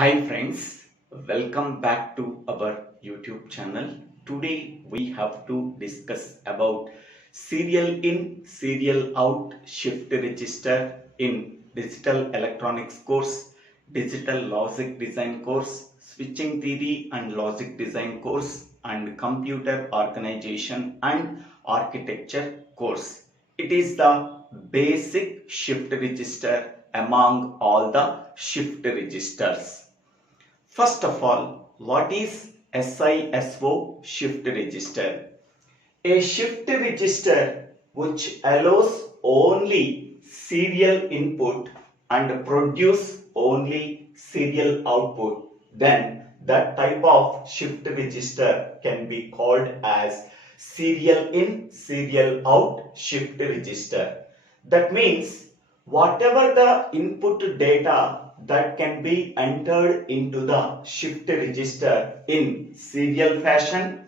Hi friends, welcome back to our YouTube channel. Today we have to discuss about serial in, serial out shift register in digital electronics course, digital logic design course, switching theory and logic design course, and computer organization and architecture course. It is the basic shift register among all the shift registers. First of all, what is SISO shift register? A shift register which allows only serial input and produce only serial output, then that type of shift register can be called as serial in, serial out shift register. That means whatever the input data that can be entered into the shift register in serial fashion,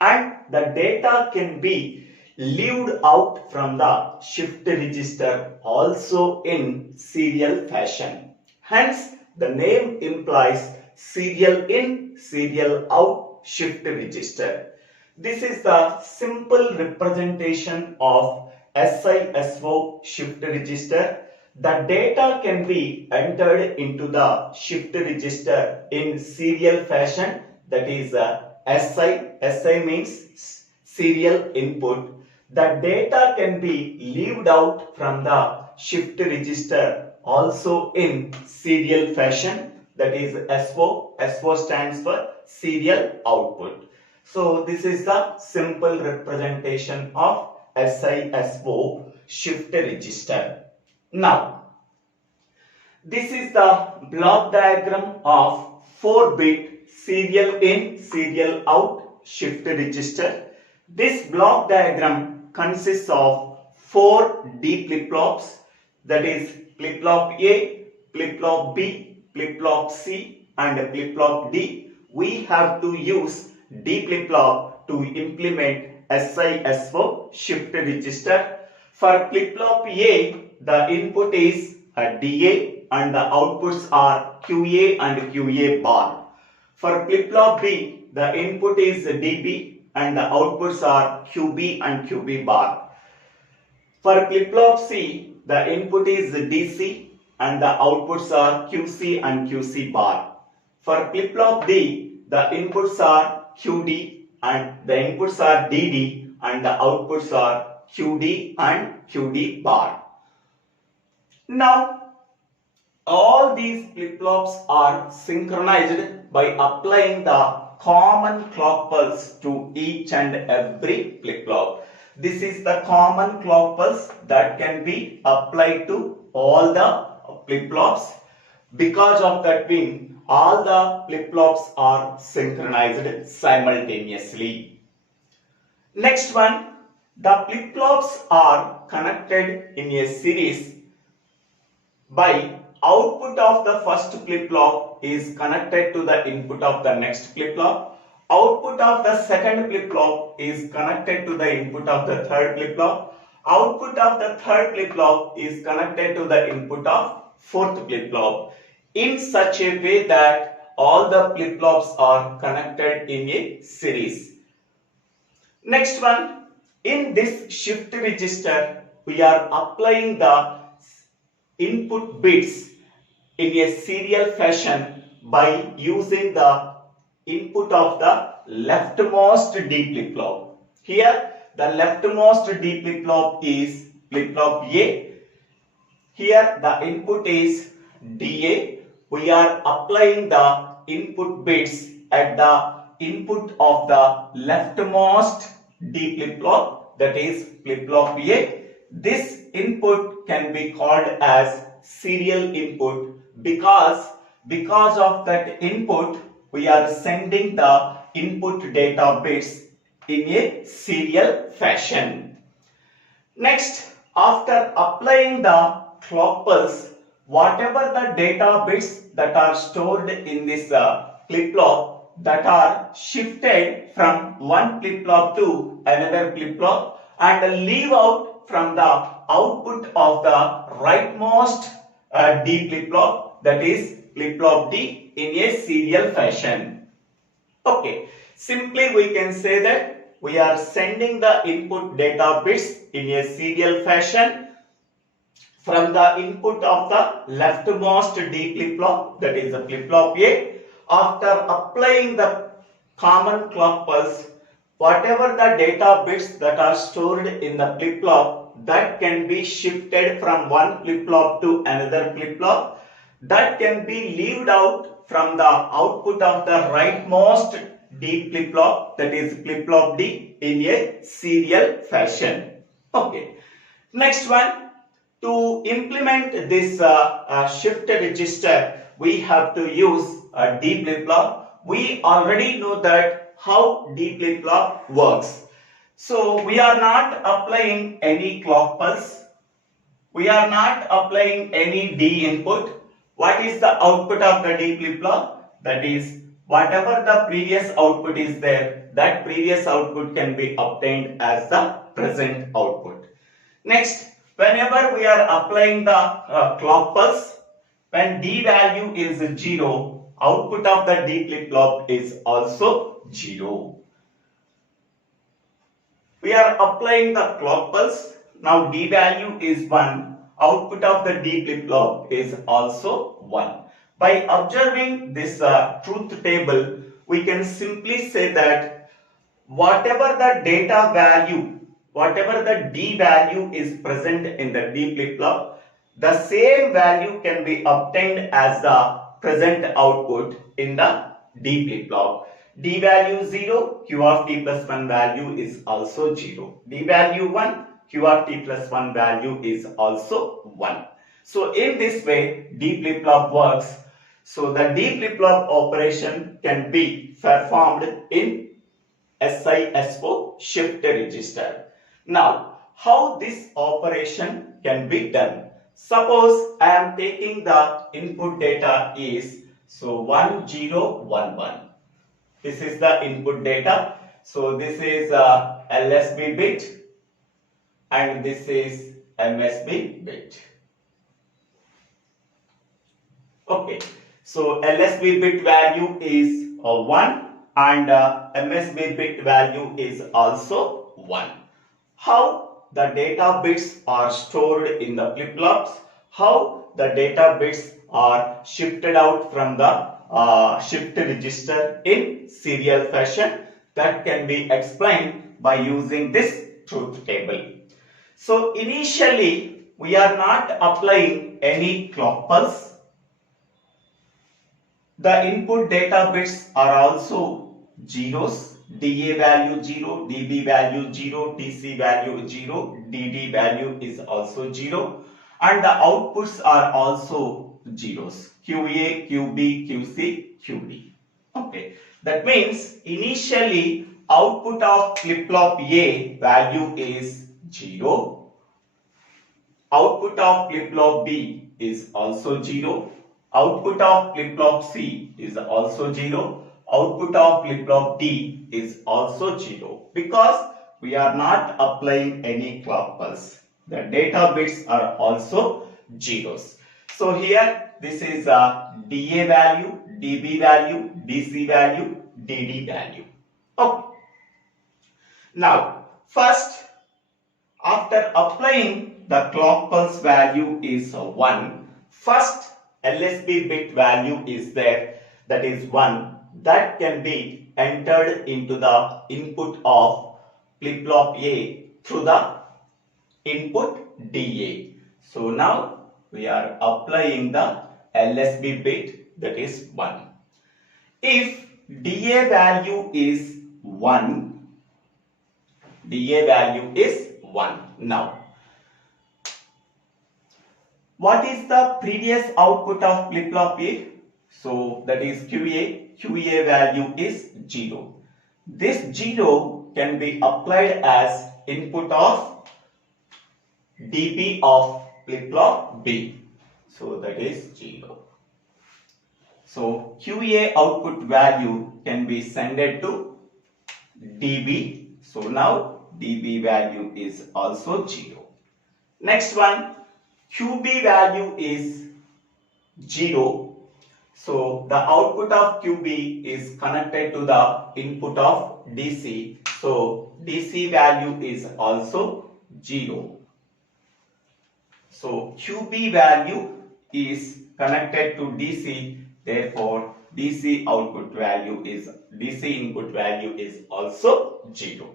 and the data can be leaved out from the shift register also in serial fashion. Hence, the name implies serial in, serial out shift register. This is the simple representation of SISO shift register. The data can be entered into the shift register in serial fashion, that is SI means serial input. The data can be leaved out from the shift register also in serial fashion, that is SO stands for serial output. So this is the simple representation of SISO shift register. Now, this is the block diagram of 4-bit serial in, serial out shift register. This block diagram consists of 4 D flip-flops, that is flip-flop A, flip-flop B, flip-flop C and flip-flop D. We have to use D flip-flop to implement SISO shift register. For flip-flop A, the input is a DA and the outputs are QA and QA bar. For flip-flop B, the input is DB and the outputs are QB and QB bar. For flip-flop C, the input is DC and the outputs are QC and QC bar. For flip-flop D, the inputs are QD and the inputs are DD and the outputs are QD and QD bar. Now, all these flip-flops are synchronized by applying the common clock pulse to each and every flip-flop. This is the common clock pulse that can be applied to all the flip-flops. Because of that being, all the flip-flops are synchronized simultaneously. Next one, the flip-flops are connected in a series by output of the first flip-flop is connected to the input of the next flip-flop. Output of the second flip-flop is connected to the input of the third flip-flop. Output of the third flip-flop is connected to the input of fourth flip-flop, in such a way that all the flip-flops are connected in a series. Next one, in this shift register, we are applying the input bits in a serial fashion by using the input of the leftmost D flip-flop. Here, the leftmost D flip-flop is flip-flop A. Here, the input is DA. We are applying the input bits at the input of the leftmost D flip-flop, that is flip-flop A. This input can be called as serial input because of that input we are sending the input data bits in a serial fashion. Next, after applying the clock pulse, whatever the data bits that are stored in this flip-flop that are shifted from one flip-flop to another flip-flop and leave out from the output of the rightmost D flip-flop, that is flip-flop D, in a serial fashion. Okay, simply we can say that we are sending the input data bits in a serial fashion from the input of the leftmost D flip-flop, that is the flip-flop A. After applying the common clock pulse, whatever the data bits that are stored in the flip-flop, that can be shifted from one flip-flop to another flip-flop, that can be leaved out from the output of the rightmost D flip-flop, that is flip-flop D, in a serial fashion. Okay, next one. To implement this shift register, we have to use a D flip-flop. We already know that how D flip-flop works. So we are not applying any clock pulse. We are not applying any D input. What is the output of the D flip-flop? That is, whatever the previous output is there, that previous output can be obtained as the present output. Next, whenever we are applying the clock pulse, when D value is 0, output of the D flip-flop is also 0. We are applying the clock pulse. Now D value is 1. Output of the D flip-flop is also 1. By observing this truth table, we can simply say that whatever the data value, whatever the D value is present in the D flip-flop, the same value can be obtained as the present output in the D flip-flop. D value 0, Q of t plus 1 value is also 0. D value 1, Q of t plus 1 value is also 1. So in this way, D flip-flop works. So the D flip-flop operation can be performed in SISO shift register. Now, how this operation can be done? Suppose I am taking the input data is 1011. This is the input data. So this is LSB bit and this is MSB bit. Okay. So LSB bit value is 1 and MSB bit value is also 1. How the data bits are stored in the flip-flops, how the data bits are shifted out from the shift register in serial fashion, that can be explained by using this truth table. So initially we are not applying any clock pulse. The input data bits are also zeros. DA value 0, DB value 0, DC value 0, DD value is also 0 and the outputs are also zeros. QA, QB, QC, QD. Okay, that means initially output of flip-flop A value is 0, output of flip-flop B is also 0, output of flip-flop C is also 0, output of flip-flop D is also 0 because we are not applying any clock pulse. The data bits are also zeros. So here this is a DA value, DB value, DC value, DD value. Okay. Now first, after applying the clock pulse value is 1, first LSB bit value is there, that is 1. That can be entered into the input of flip-flop A through the input DA. So now we are applying the LSB bit, that is 1. If DA value is 1, DA value is 1. Now, what is the previous output of flip-flop A? So that is QA. QA value is 0. This 0 can be applied as input of DB of flip-flop B. So that is 0. So QA output value can be sent to DB. So now DB value is also 0. Next one, QB value is 0 So the output of QB is connected to the input of DC. So DC value is also 0. So QB value is connected to DC. Therefore, DC input value is also 0.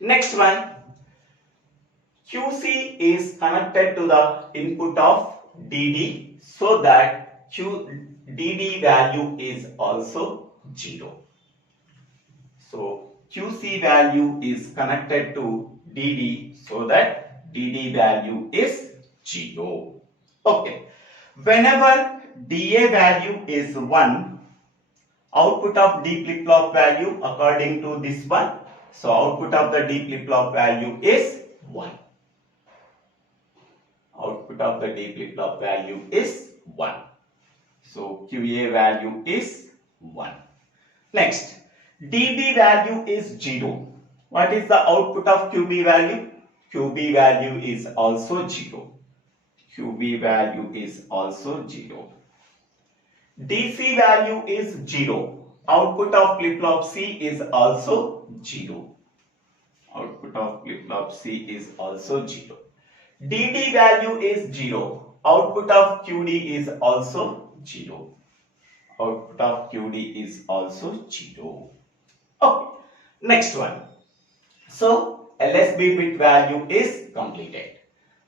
Next one, QC is connected to the input of DD, so that DD value is also 0. So QC value is connected to DD, so that DD value is 0. Okay. Whenever DA value is 1, output of D flip-flop value according to this one. So output of the D flip-flop value is 1. Output of the D flip-flop value is 1. So QA value is 1. Next, DB value is 0. What is the output of QB value? QB value is also 0. QB value is also 0. DC value is 0. Output of flip-flop C is also 0. Output of flip-flop C is also 0. DD value is 0. Output of QD is also 0. Output of QD is also 0. Okay. Next one. So LSB bit value is completed.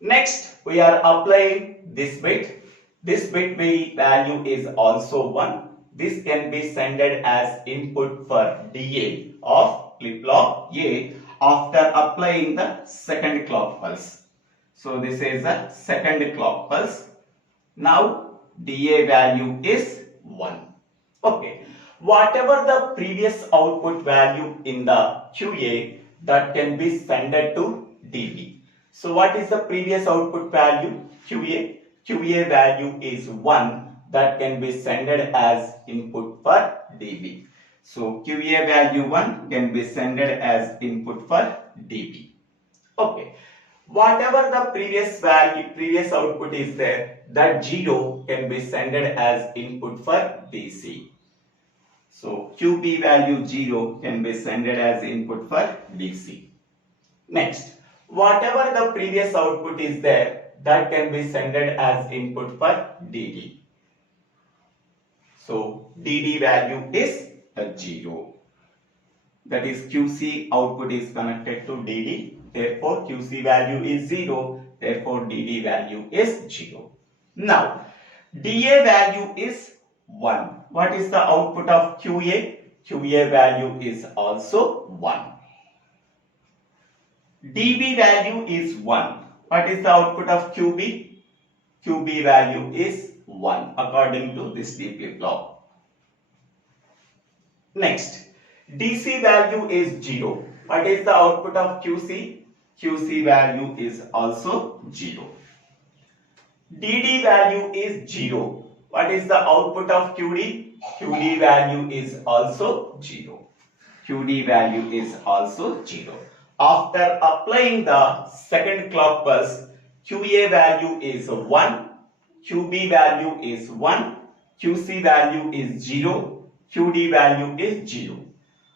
Next, we are applying this bit. This bit value is also 1. This can be sent as input for DA of flip-flop A after applying the second clock pulse. So this is the second clock pulse. Now DA value is 1. Okay. Whatever the previous output value in the QA, that can be sent to DB. So what is the previous output value? QA. QA value is 1, that can be sent as input for DB. So QA value 1 can be sent as input for DB. Okay. Whatever the previous output is there, that 0 can be sent as input for DC. So QB value 0 can be sent as input for DC. Next, whatever the previous output is there, that can be sent as input for DD. So DD value is a 0. That is QC output is connected to DD. Therefore QC value is 0. Therefore DD value is 0. Now DA value is 1. What is the output of QA? QA value is also 1. DB value is 1. What is the output of QB? QB value is 1 according to this D flip-flop. Next, DC value is 0. What is the output of QC? QC value is also 0. DD value is 0. What is the output of QD? QD value is also 0. QD value is also 0. After applying the second clock pulse, QA value is 1, QB value is 1, QC value is 0, QD value is 0.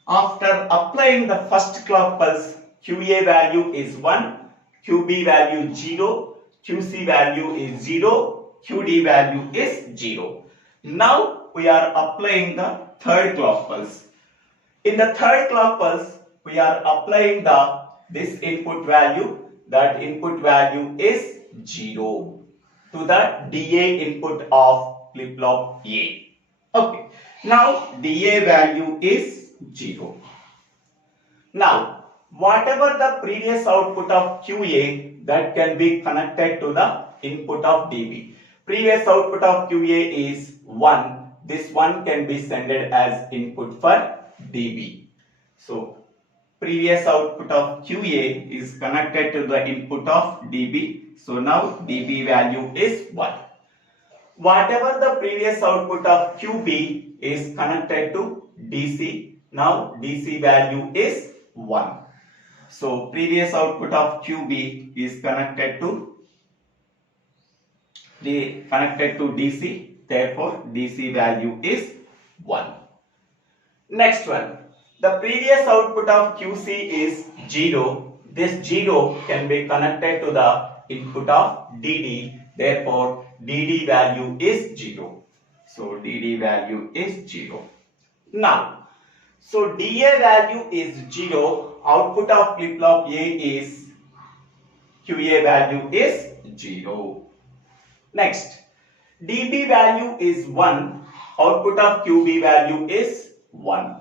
After applying the first clock pulse, QA value is 1, QB value 0, QC value is 0, QD value is 0. Now we are applying the third clock pulse. In the third clock pulse, we are applying this input value. That input value is 0 to the DA input of flip-flop A. Okay. Now DA value is 0. Now whatever the previous output of QA, that can be connected to the input of DB. Previous output of QA is 1. This 1 can be sent as input for DB. So previous output of QA is connected to the input of DB. So now DB value is 1. Whatever the previous output of QB is connected to DC. Now DC value is 1. So previous output of QB is connected to DC. therefore DC value is 1. Next one, the previous output of QC is 0. This 0 can be connected to the input of DD, therefore DD value is 0. So DD value is 0. Now, so DA value is 0, output of flip-flop A is QA value is 0. Next, DB value is 1, output of QB value is 1.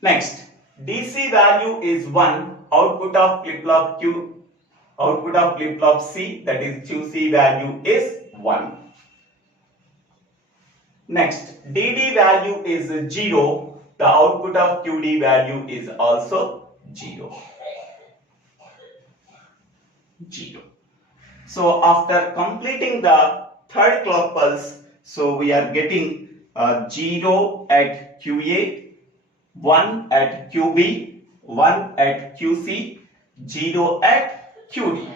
Next, DC value is 1, output of flip-flop C, that is QC value is 1. Next, DD value is 0, the output of QD value is also 0. So after completing the third clock pulse, so we are getting 0 at QA, 1 at QB, 1 at QC, 0 at QD.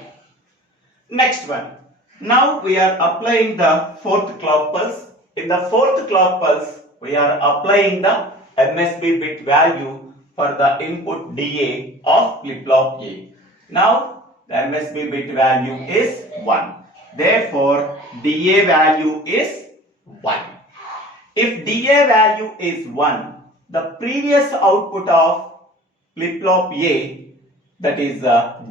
Next one. Now we are applying the fourth clock pulse. In the fourth clock pulse, we are applying the MSB bit value for the input DA of flip-flop A. Now the MSB bit value is 1. Therefore, DA value is 1. If DA value is 1, the previous output of flip-flop A, that is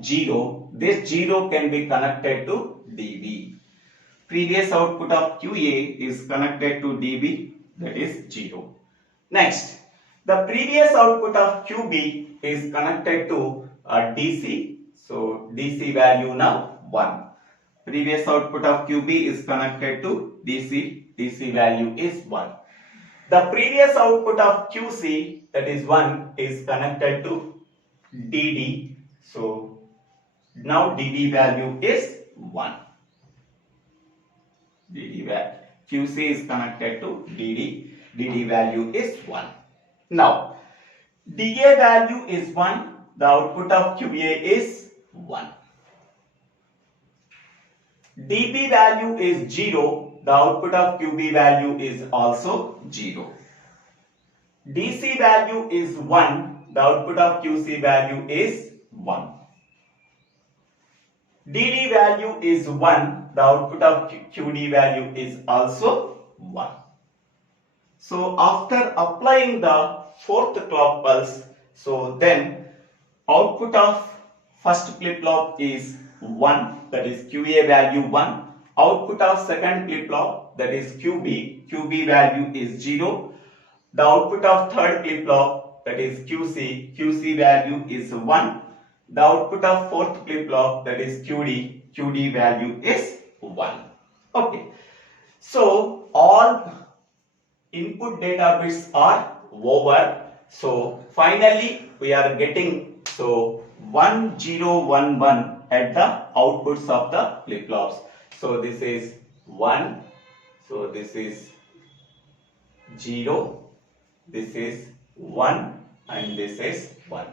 0, this 0 can be connected to DB. Previous output of QA is connected to DB, that is 0. Next, the previous output of QB is connected to DC, so DC value now 1. Previous output of QB is connected to DC, DC value is 1. The previous output of QC, that is 1, is connected to DD, so now DD value is 1. QC is connected to DD, DD value is 1. Now, DA value is 1, the output of QA is 1. DB value is 0, the output of QB value is also 0. DC value is 1, the output of QC value is 1. DD value is 1, the output of QD value is also 1. So after applying the fourth clock pulse, so then output of first flip-flop is 1, that is QA value 1. Output of second flip-flop, that is QB value is 0. The output of third flip-flop, that is QC value is 1. The output of fourth flip-flop, that is QD value is 1. Okay. So all input data bits are over. So finally we are getting 1011 at the outputs of the flip-flops. So this is 1. So this is 0. This is 1 and this is 1.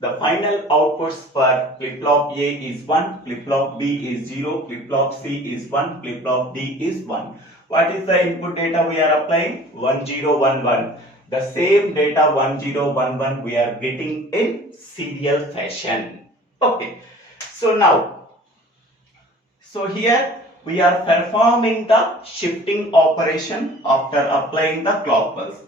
The final outputs for flip-flop A is 1, flip-flop B is 0, flip-flop C is 1, flip-flop D is 1. What is the input data we are applying? 1011. The same data 1011 we are getting in serial fashion. Okay. So now, here we are performing the shifting operation after applying the clock pulse.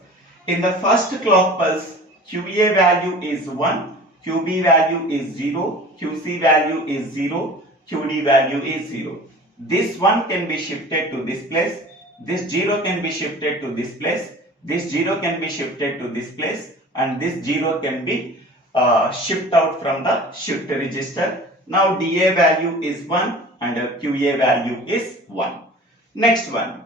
In the first clock pulse, QA value is 1, QB value is 0, QC value is 0, QD value is 0. This 1 can be shifted to this place, this 0 can be shifted to this place, this 0 can be shifted to this place, and this 0 can be shipped out from the shift register. Now DA value is 1 and QA value is 1. Next one.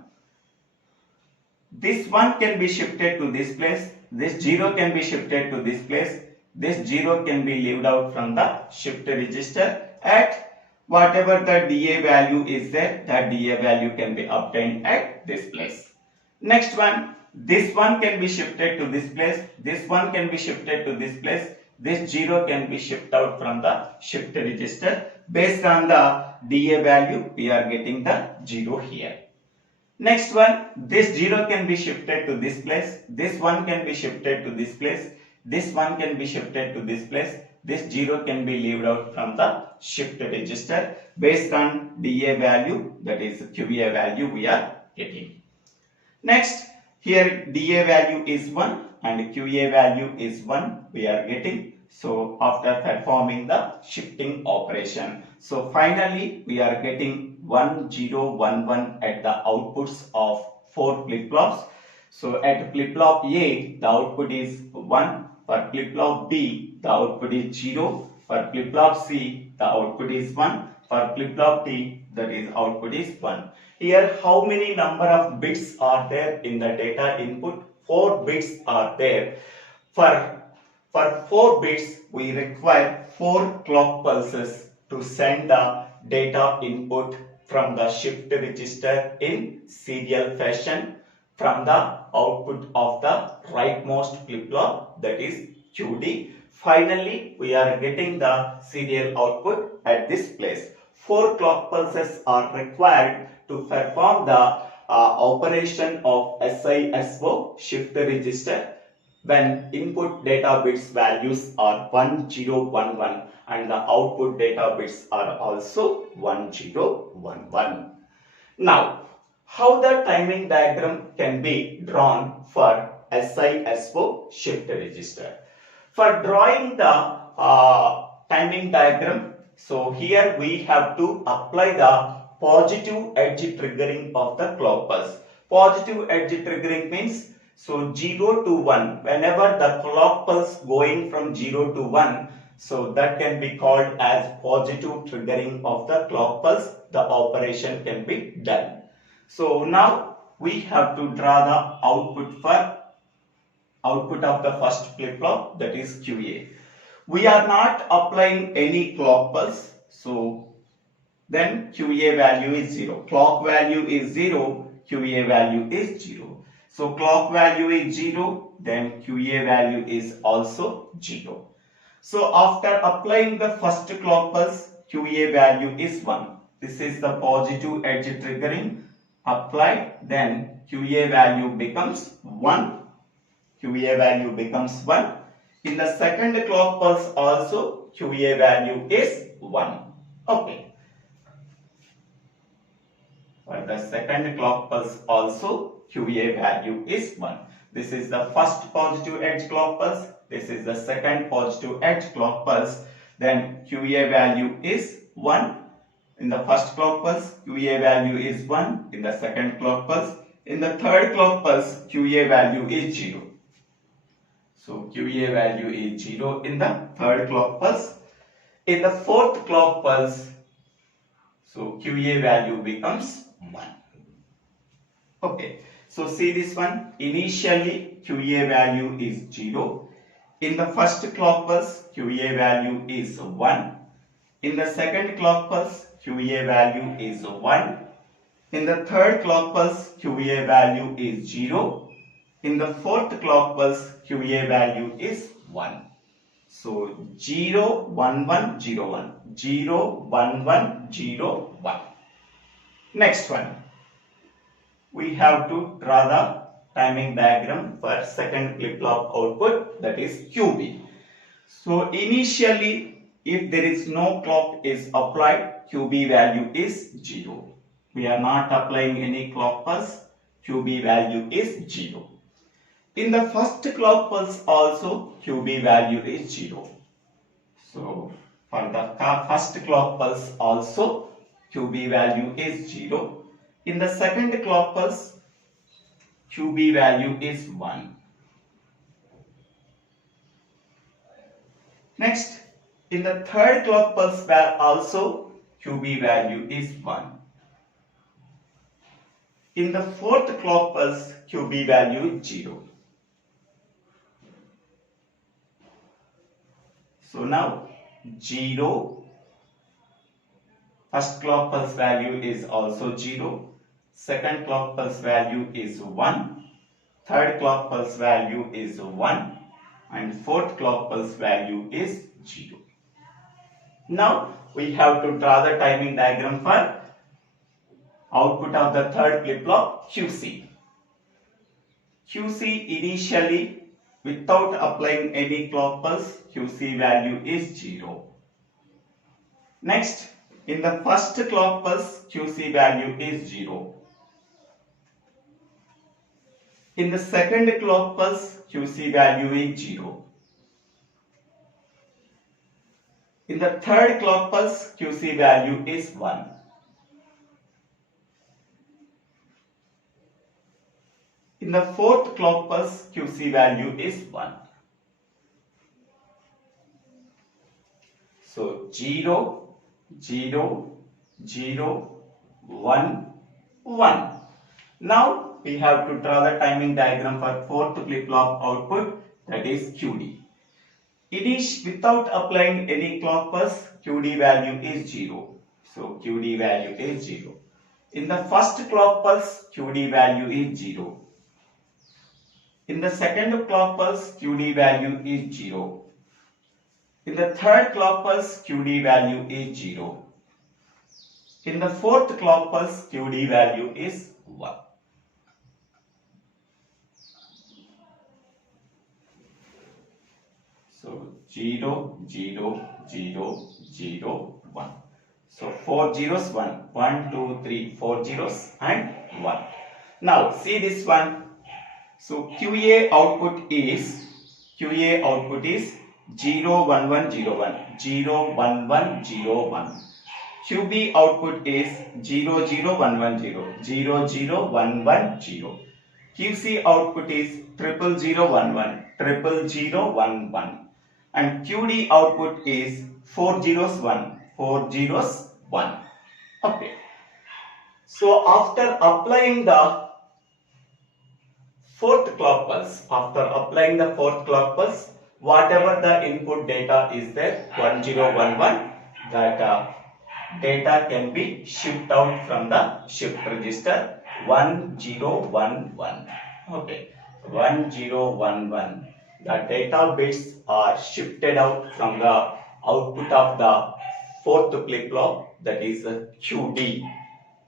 This 1 can be shifted to this place, this 0 can be shifted to this place, this 0 can be leaved out from the shift register. At whatever the DA value is there, that DA value can be obtained at this place. Next one, this 1 can be shifted to this place, this 1 can be shifted to this place, this 0 can be shifted out from the shift register. Based on the DA value, we are getting the 0 here. Next one, this 0 can be shifted to this place, this one can be shifted to this place, this one can be shifted to this place, this 0 can be leaved out from the shift register based on DA value, that is QA value we are getting. Next, here DA value is 1 and QA value is 1 we are getting. So after performing the shifting operation, so finally we are getting 1 0 1 1 at the outputs of 4 flip-flops. So at flip-flop A, the output is 1. For flip-flop B, the output is 0. For flip-flop C, the output is 1. For flip-flop D, that is output is 1. Here, how many number of bits are there in the data input? 4 bits are there. For 4 bits, we require 4 clock pulses to send the data input from the shift register in serial fashion from the output of the rightmost flip-flop, that is QD. Finally, we are getting the serial output at this place. 4 clock pulses are required to perform the operation of SISO shift register when input data bits values are 1 0 1 1 and the output data bits are also 1 0 1 1. Now, how the timing diagram can be drawn for SISO shift register? For drawing the timing diagram, so here we have to apply the positive edge triggering of the clock pulse. Positive edge triggering means, so 0 to 1, whenever the clock pulse going from 0 to 1, so that can be called as positive triggering of the clock pulse, the operation can be done. So now we have to draw the output of the first flip-flop, that is QA. We are not applying any clock pulse, so then QA value is 0. Clock value is 0, QA value is 0. So clock value is 0, then QA value is also 0. So after applying the first clock pulse, QA value is 1. This is the positive edge triggering applied, then QA value becomes 1. QA value becomes 1. In the second clock pulse also QA value is 1. Okay. For the second clock pulse also QA value is 1. This is the first positive edge clock pulse. This is the second positive edge clock pulse. Then QA value is 1. In the first clock pulse, QA value is 1. In the second clock pulse. In the third clock pulse, QA value is 0. So QA value is 0 in the third clock pulse. In the fourth clock pulse, so QA value becomes 1. Okay. So see this one. Initially QA value is 0. In the first clock pulse, QA value is 1. In the second clock pulse, QA value is 1. In the third clock pulse, QA value is 0. In the fourth clock pulse, QA value is 1. So 0, 1, 1, 0, 1. 0, 1, 1, 0, 1. Next one. We have to draw the timing diagram for second flip-flop output, that is QB. So initially, if there is no clock is applied, QB value is 0. We are not applying any clock pulse, QB value is 0. In the first clock pulse also QB value is 0. So for the first clock pulse also QB value is 0. In the second clock pulse QB value is 1. Next, in the third clock pulse also QB value is 1. In the fourth clock pulse QB value is 0. So now 0, first clock pulse value is also 0, second clock pulse value is 1, third clock pulse value is 1, and fourth clock pulse value is 0. Now we have to draw the timing diagram for output of the third flip-flop QC. QC initially, without applying any clock pulse, QC value is 0. Next, in the first clock pulse, QC value is 0. In the second clock pulse, QC value is 0. In the third clock pulse, QC value is 1. In the fourth clock pulse, QC value is 1. So 0, 0, 0, 1, 1. Now we have to draw the timing diagram for fourth flip-flop output, that is QD. Without applying any clock pulse, QD value is 0. So QD value is 0. In the first clock pulse, QD value is 0. In the second clock pulse, QD value is 0. In the third clock pulse, QD value is 0. In the fourth clock pulse, QD value is 1. So 0, 0, 0, 0, 1. So 4 zeros, 1. 1, 2, 3, 4 zeros and 1. Now see this one. So QA output is 0, 1, 1, 0, 1, 0, 1, 1, 0, 1. QB output is 0, 0, 1, 1, 0, 0, 0, 1, 1, 0. QC output is 0, 0, 1, 1, 0, 0, 1, 1. And QD output is 4 zeros, 1, 4 zeros, 1. Okay. So after applying the fourth clock pulse, whatever the input data is there, 1011, that data can be shipped out from the shift register 1011. Okay, 1011. The data bits are shifted out from the output of the fourth flip-flop, that is QD,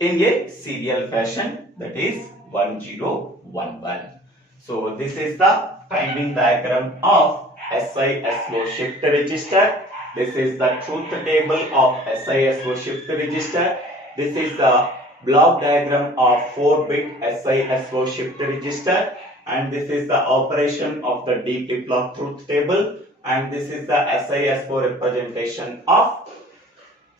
in a serial fashion, that is 1011. So this is the timing diagram of SISO shift register. This is the truth table of SISO shift register. This is the block diagram of 4-bit SISO shift register. And this is the operation of the D flip-flop truth table. And this is the SISO representation of,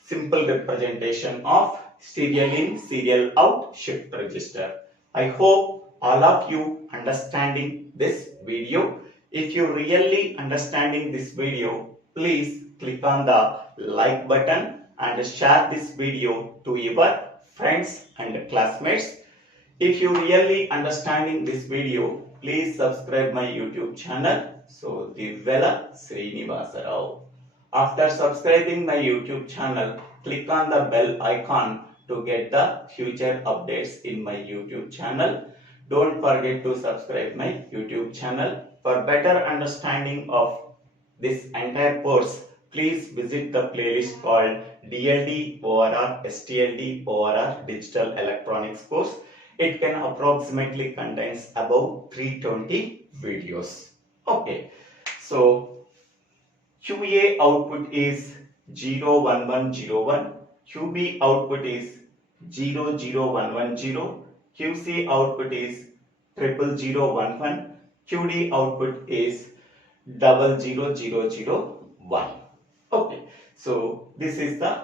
simple representation of serial in, serial out shift register. I hope all of you understanding this video. If you really understanding this video, please click on the like button and share this video to your friends and classmates. If you really understanding this video, please subscribe my YouTube channel. So DIVVELA SRINIVASA. After subscribing my YouTube channel, click on the bell icon to get the future updates in my YouTube channel. Don't forget to subscribe my YouTube channel. For better understanding of this entire course, please visit the playlist called DLD ORR STLD ORR Digital Electronics course. It can approximately contains about 320 videos. Okay, so QA output is 01101, QB output is 00110, QC output is 00011, QD output is 00001. Okay, so this is the